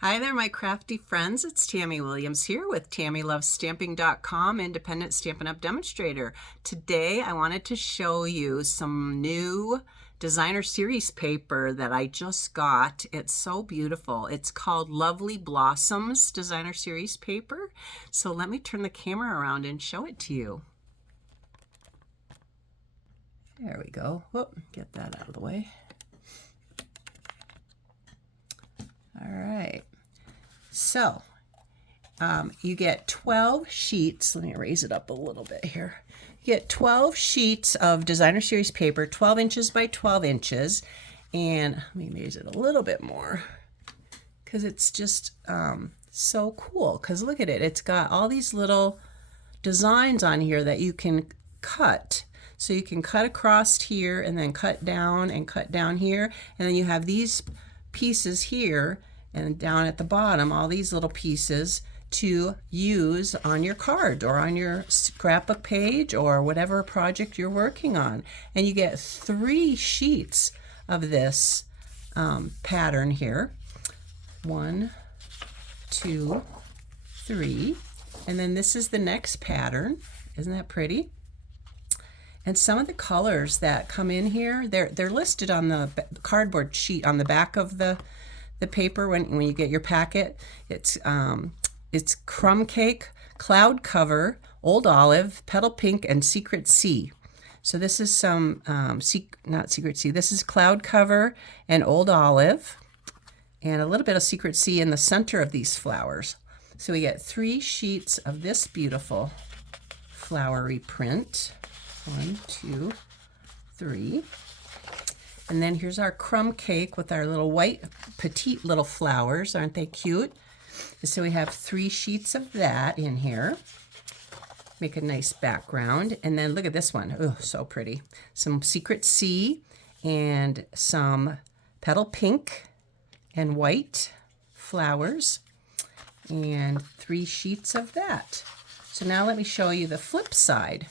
Hi there, my crafty friends. It's Tammy Williams here with TammyLovesStamping.com, independent Stampin' Up! Demonstrator. Today I wanted to show you some new designer series paper that I just got. It's so beautiful. It's called Lovely Blossoms designer series paper. So let me turn the camera around and show it to you. There we go. Whoop, get that out of the way. All right. So you get 12 sheets. Let me raise it up a little bit here. You get 12 sheets of designer series paper, 12 inches by 12 inches. And let me raise it a little bit more because it's just so cool. Because look at it. It's got all these little designs on here that you can cut. So you can cut across here and then cut down here. And then you have these pieces here and down at the bottom, all these little pieces to use on your card or on your scrapbook page or whatever project you're working on. And you get 3 sheets of this pattern here. 1, 2, 3. And then this is the next pattern. Isn't that pretty? And some of the colors that come in here, they're listed on the cardboard sheet on the back of the paper when you get your packet. It's Crumb Cake, Cloud Cover, Old Olive, Petal Pink, and Secret Sea. So this is some, not Secret Sea, this is Cloud Cover and Old Olive, and a little bit of Secret Sea in the center of these flowers. So we get 3 sheets of this beautiful flowery print. 1, 2, 3. And then here's our crumb cake with our little white petite little flowers. Aren't they cute? So we have 3 sheets of that in here. Make a nice background. And then look at this one. Oh, so pretty. Some Secret Sea and some Petal Pink and white flowers. And 3 sheets of that. So now let me show you the flip side.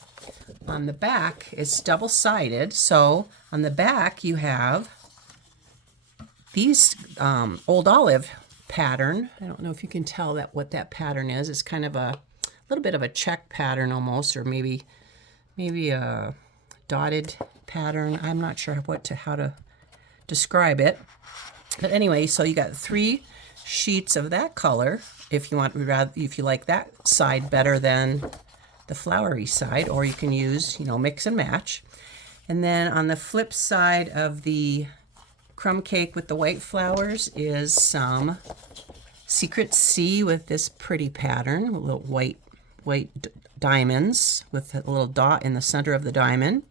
On the back, it's double-sided, so on the back you have these Old Olive pattern. I don't know if you can tell that what that pattern is. It's kind of a little bit of a check pattern almost, or maybe a dotted pattern. I'm not sure how to describe it. But anyway, so you got 3 sheets of that color if you like that side better than the flowery side, or you can use, mix and match. And then on the flip side of the crumb cake with the white flowers is some Secret Sea with this pretty pattern, little white diamonds with a little dot in the center of the diamond.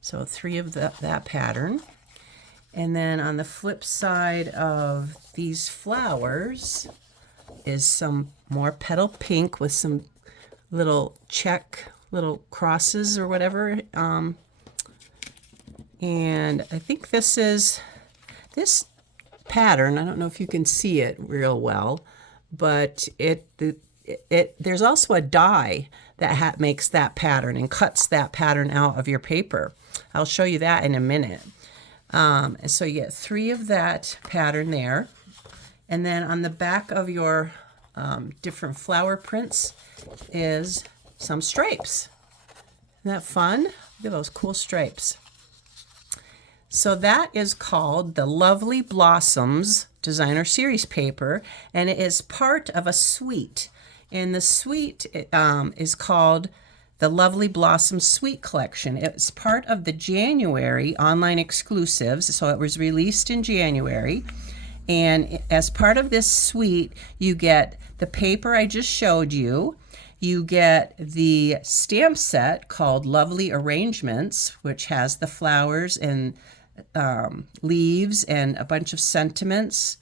So 3 of that pattern. And then on the flip side of these flowers is some more Petal Pink with some little little crosses or whatever. And I think this pattern, I don't know if you can see it real well, but there's also a die that makes that pattern and cuts that pattern out of your paper. I'll show you that in a minute. So you get 3 of that pattern there. And then on the back of your different flower prints is some stripes. Isn't that fun? Look at those cool stripes. So that is called the Lovely Blossoms designer series paper, and it is part of a suite. And the suite is called the Lovely Blossoms Suite Collection. It's part of the January online exclusives, so it was released in January. And as part of this suite, you get the paper I just showed you. You get the stamp set called Lovely Arrangements, which has the flowers and leaves and a bunch of sentiments.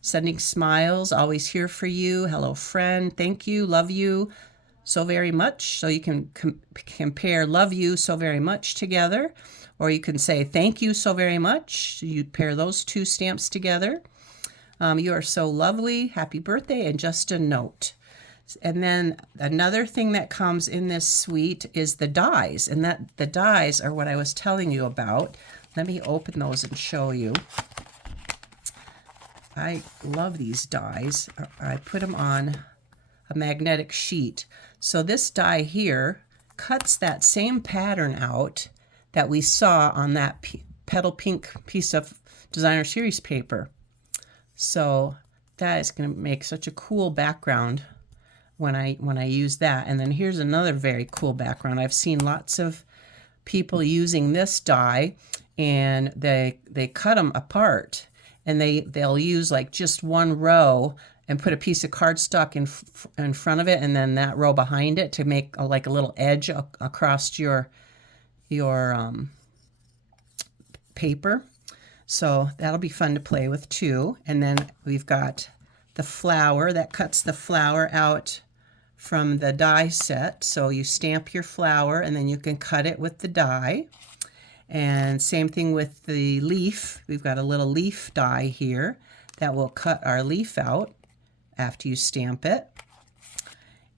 Sending smiles, always here for you, hello friend, thank you, love you so very much. So you can compare love you so very much together, or you can say thank you so very much. You pair those 2 stamps together. You are so lovely, happy birthday, and just a note. And then another thing that comes in this suite is the dies, and the dies are what I was telling you about. Let me open those and show you. I love these dies. I put them on a magnetic sheet. So this die here cuts that same pattern out that we saw on that Petal Pink piece of Designer Series paper. So that is going to make such a cool background when I use that. And then here's another very cool background. I've seen lots of people using this die, and they cut them apart, and they'll use like just one row and put a piece of cardstock in front of it, and then that row behind it to make like a little edge across your paper. So that'll be fun to play with too. And then we've got the flower that cuts the flower out from the die set. So you stamp your flower and then you can cut it with the die. And same thing with the leaf. We've got a little leaf die here that will cut our leaf out after you stamp it.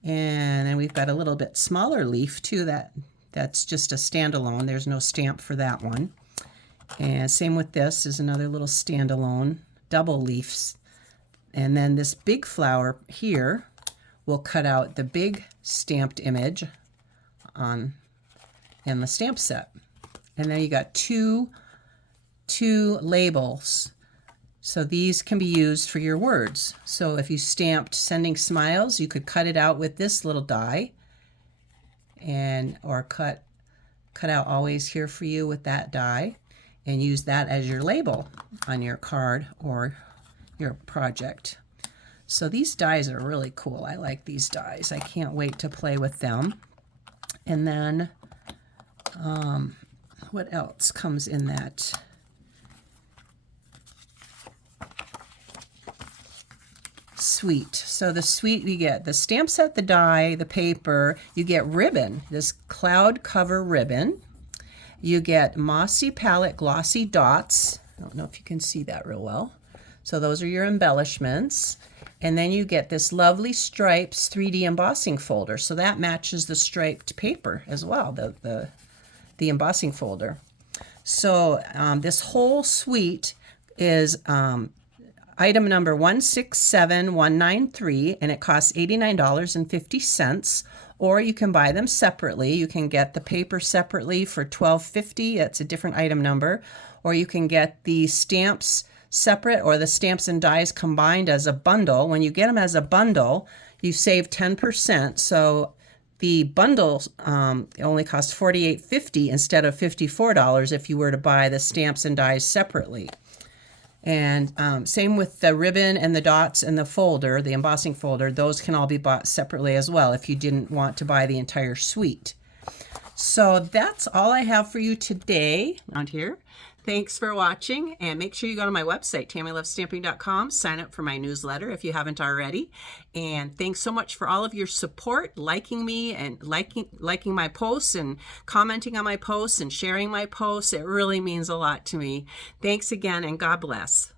And then we've got a little bit smaller leaf too that's just a standalone. There's no stamp for that one. And same with this is another little standalone double leaves. And then this big flower here will cut out the big stamped image in the stamp set. And then you got two labels. So these can be used for your words. So if you stamped sending smiles, you could cut it out with this little die, or cut out always here for you with that die, and use that as your label on your card or your project. So these dies are really cool. I like these dies. I can't wait to play with them. And then what else comes in that? Suite. So the suite, you get the stamp set, the die, the paper, you get ribbon, this cloud cover ribbon. You get Mossy Palette Glossy Dots. I don't know if you can see that real well. So those are your embellishments. And then you get this lovely stripes 3D embossing folder. So that matches the striped paper as well, the embossing folder. So this whole suite is item number 167193, and it costs $89.50. Or you can buy them separately. You can get the paper separately for $12.50. That's a different item number. Or you can get the stamps separate, or the stamps and dies combined as a bundle. When you get them as a bundle, you save 10%. So the bundle only costs $48.50 instead of $54 if you were to buy the stamps and dies separately. And same with the ribbon and the dots and the folder, the embossing folder. Those can all be bought separately as well if you didn't want to buy the entire suite. So that's all I have for you today around here. Thanks for watching, and make sure you go to my website, TammyLovesStamping.com. Sign up for my newsletter if you haven't already. And thanks so much for all of your support, liking me and liking my posts and commenting on my posts and sharing my posts. It really means a lot to me. Thanks again, and God bless.